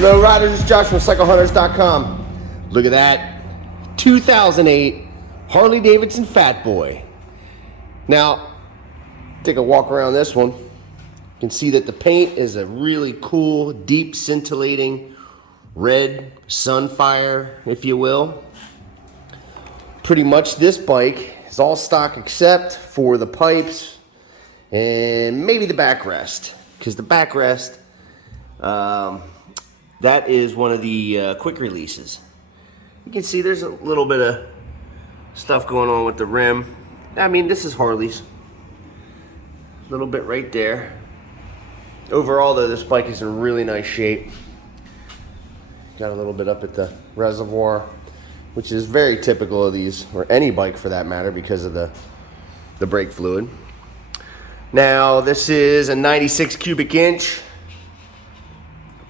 Hello riders, it's Josh from CycleHunters.com. Look at that 2008 Harley Davidson Fatboy. Now, take a walk around this one. You can see that the paint is a really cool, deep scintillating red sunfire, if you will. Pretty much this bike is all stock except for the pipes and maybe the backrest, because the backrest, that is one of the quick releases. You can see there's a little bit of stuff going on with the rim. I mean, this is Harley's. A little bit right there. Overall though, this bike is in really nice shape. Got a little bit up at the reservoir, which is very typical of these, or any bike for that matter, because of the brake fluid. Now, this is a 96 cubic inch.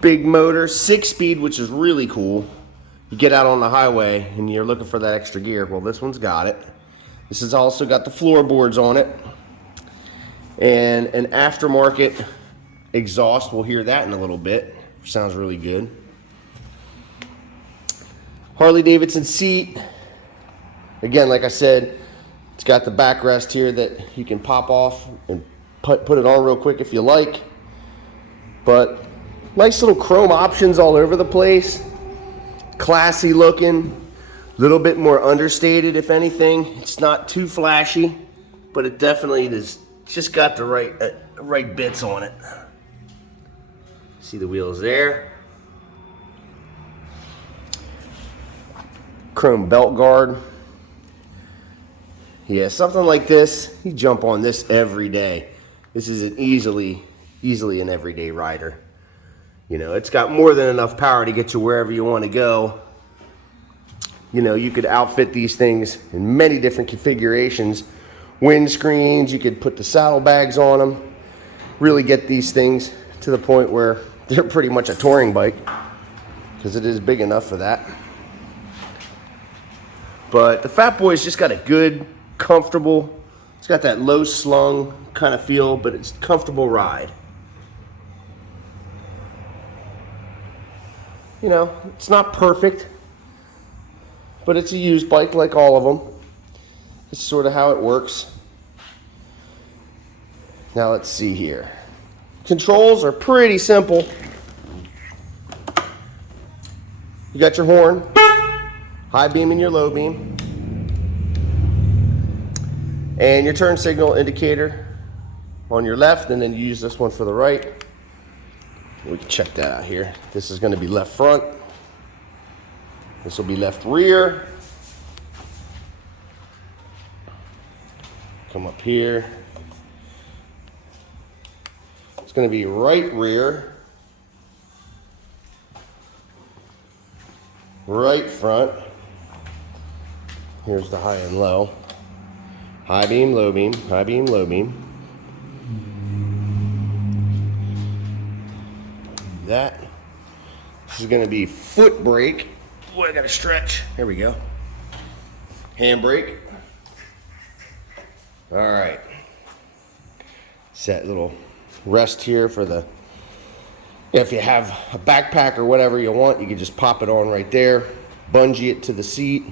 Big motor, 6-speed, which is really cool. You get out on the highway and you're looking for that extra gear. Well, this one's got it. This has also got the floorboards on it. And an aftermarket exhaust. We'll hear that in a little bit. Sounds really good. Harley Davidson seat. Again, like I said, it's got the backrest here that you can pop off and put it on real quick if you like. But nice little chrome options all over the place. Classy looking. A little bit more understated, if anything. It's not too flashy, but it definitely is just got the right bits on it. See the wheels there. Chrome belt guard. Yeah, something like this, you jump on this every day. This is an easily an everyday rider. You know, it's got more than enough power to get you wherever you want to go. You know, you could outfit these things in many different configurations. Windscreens, you could put the saddlebags on them. Really get these things to the point where they're pretty much a touring bike, because it is big enough for that. But the Fatboy's just got a good, comfortable, it's got that low slung kind of feel, but it's a comfortable ride. You know, it's not perfect, but it's a used bike like all of them. It's sort of how it works. Now let's see here. Controls are pretty simple. You got your horn, high beam and your low beam, and your turn signal indicator on your left, and then you use this one for the right. We can check that out here. This is going to be left front. This will be left rear. Come up here. It's going to be right rear. Right front. Here's the high and low. High beam, low beam, high beam, low beam. That. This is going to be foot brake. Boy, I got to stretch. There we go. Hand brake. All right. Set little rest here for the, if you have a backpack or whatever you want, you can just pop it on right there, bungee it to the seat,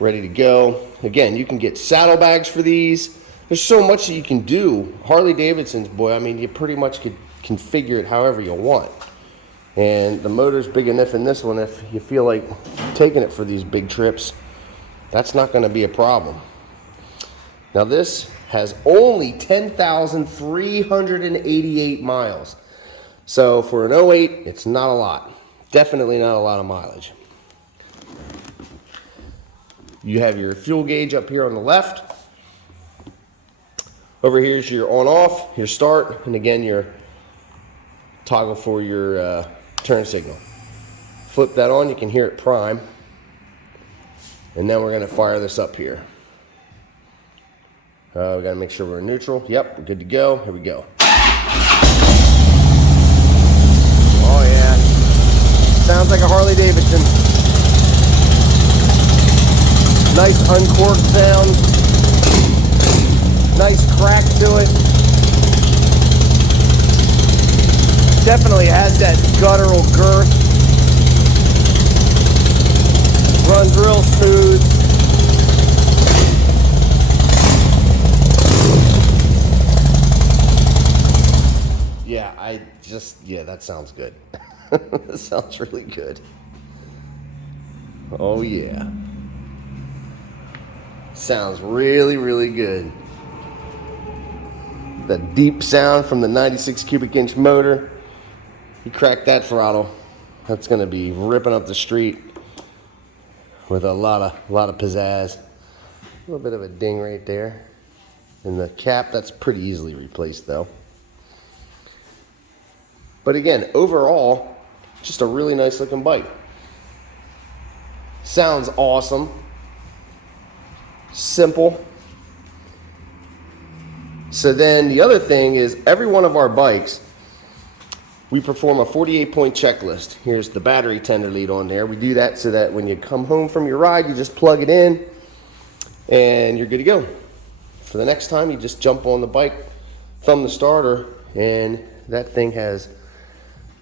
ready to go. Again, you can get saddlebags for these. There's so much that you can do. Harley Davidson's, boy, I mean, you pretty much could configure it however you want. And the motor's big enough in this one, if you feel like taking it for these big trips, that's not going to be a problem. Now this has only 10,388 miles. So for an 08, it's not a lot. Definitely not a lot of mileage. You have your fuel gauge up here on the left. Over here is your on-off, your start, and again your toggle for your turn signal. Flip that on, you can hear it prime. And then we're going to fire this up here. We got to make sure we're in neutral. Yep, we're good to go. Here we go. Oh yeah, sounds like a Harley Davidson. Nice uncorked sound. Nice crack to it. Definitely has that guttural girth. Runs real smooth. Yeah, that sounds good. That sounds really good. Oh yeah. Sounds really, really good. The deep sound from the 96 cubic inch motor. You crack that throttle, that's gonna be ripping up the street with a lot of pizzazz. A little bit of a ding right there. And the cap, that's pretty easily replaced though. But again, overall, just a really nice looking bike. Sounds awesome. Simple. So then the other thing is, every one of our bikes, we perform a 48-point checklist. Here's the battery tender lead on there. We do that so that when you come home from your ride, you just plug it in and you're good to go. For the next time, you just jump on the bike from the starter, and that thing has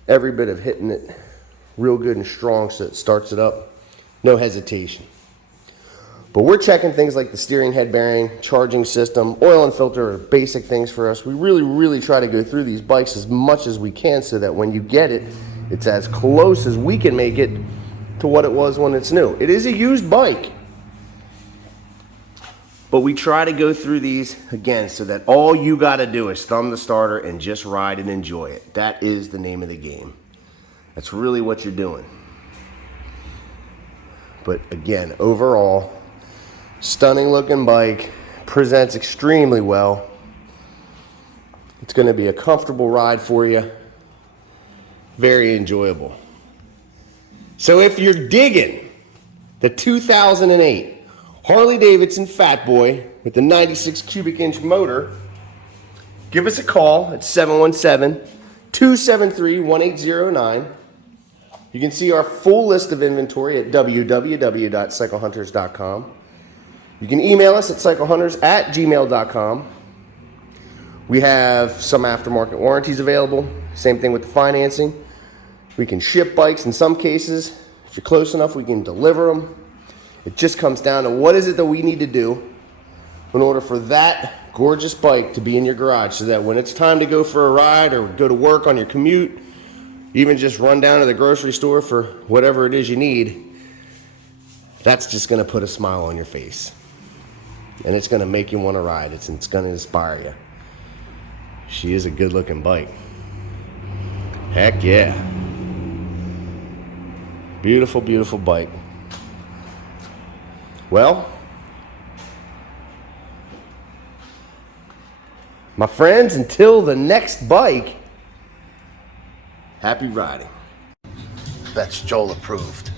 every bit of hitting it real good and strong, so it starts it up, no hesitation. But we're checking things like the steering head bearing, charging system, oil and filter are basic things for us. We really try to go through these bikes as much as we can so that when you get it, it's as close as we can make it to what it was when it's new. It is a used bike, but we try to go through these again so that all you got to do is thumb the starter and just ride and enjoy it. That is the name of the game. That's really what you're doing. But again, overall, stunning looking bike, presents extremely well. It's going to be a comfortable ride for you. Very enjoyable. So if you're digging the 2008 Harley-Davidson Fatboy with the 96 cubic inch motor, give us a call at 717-273-1809. You can see our full list of inventory at www.cyclehunters.com. You can email us at cyclehunters@gmail.com. We have some aftermarket warranties available. Same thing with the financing. We can ship bikes in some cases. If you're close enough, we can deliver them. It just comes down to what is it that we need to do in order for that gorgeous bike to be in your garage, so that when it's time to go for a ride or go to work on your commute, even just run down to the grocery store for whatever it is you need, that's just going to put a smile on your face. And it's going to make you want to ride. It's going to inspire you. She is a good looking bike. Heck yeah. Beautiful, beautiful bike. Well, my friends, until the next bike, happy riding. That's Joel approved.